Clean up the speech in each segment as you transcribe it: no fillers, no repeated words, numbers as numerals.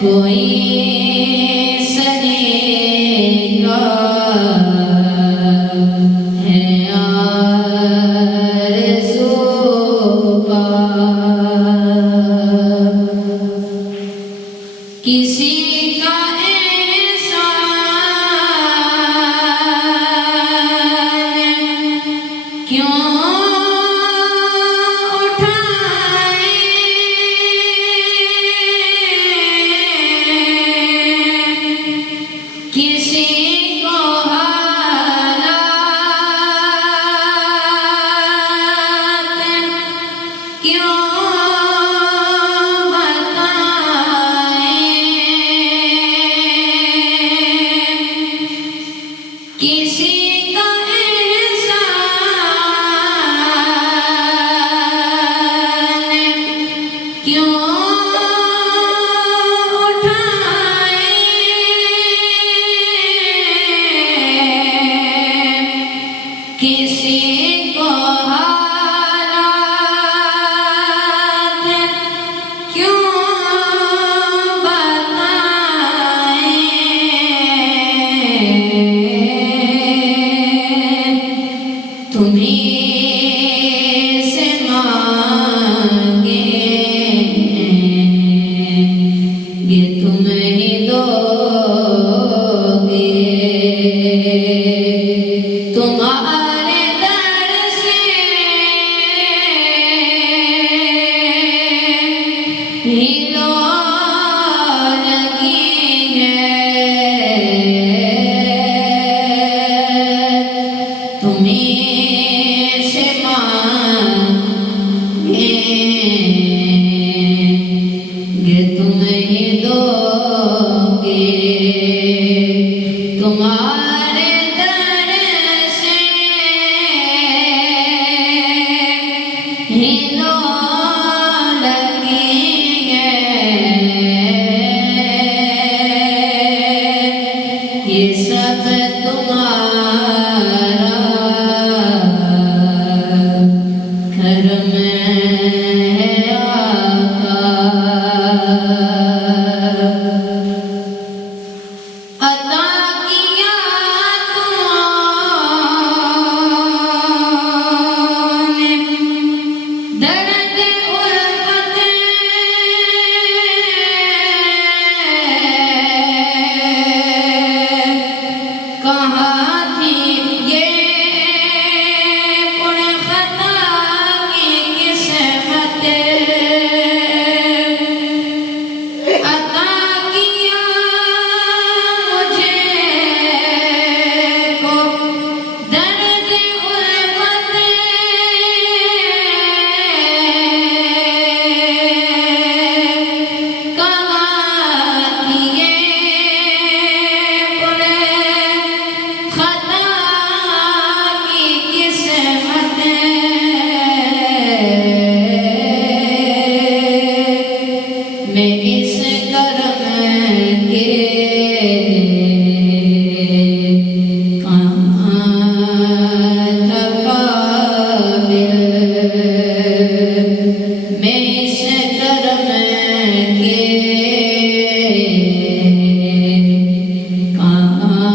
کوئی سنیگا ہے آرزو کا، کسی کا احسان کیوں کسی کو حالات کیوں بتائیں، کسی کا احسان کیوں کسی کو حالات کیوں بتائیں، تمہیں سے مانگیں گے تم ہی دو گے، تمہارے در سے ہی لو لگی ہے، تمہیں سے مانگیں گے تم ہی دو گے، تمہارے در سے ہی لو لگی ہے، یہ سب تمہارا کرم ہے آقا، عطا کیا تو نے درد الفت کہاں تھی یہ پر خطا کی قسمت، عطا کیا مجھے کو درد الفت، کہاں تھی یہ پر خطا کی قسمت، میں اس کرم کے کہاں تھا قابل، میں اس کرم کے کہاں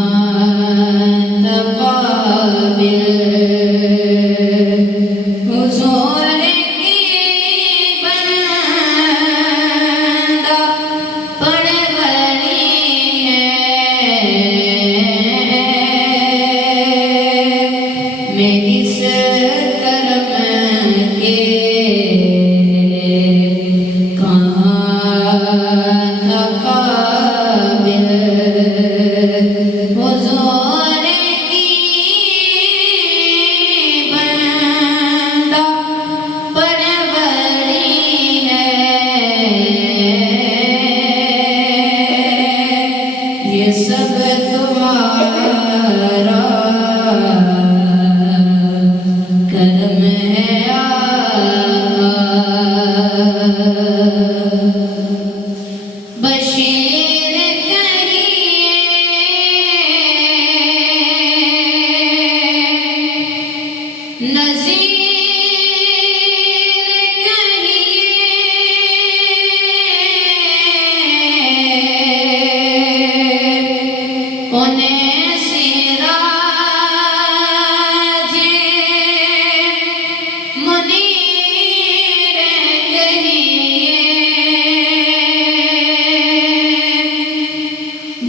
تھا قابل، حضور کی بندہ پروری ہے، میں اس کرم کے کہاں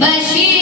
بشیر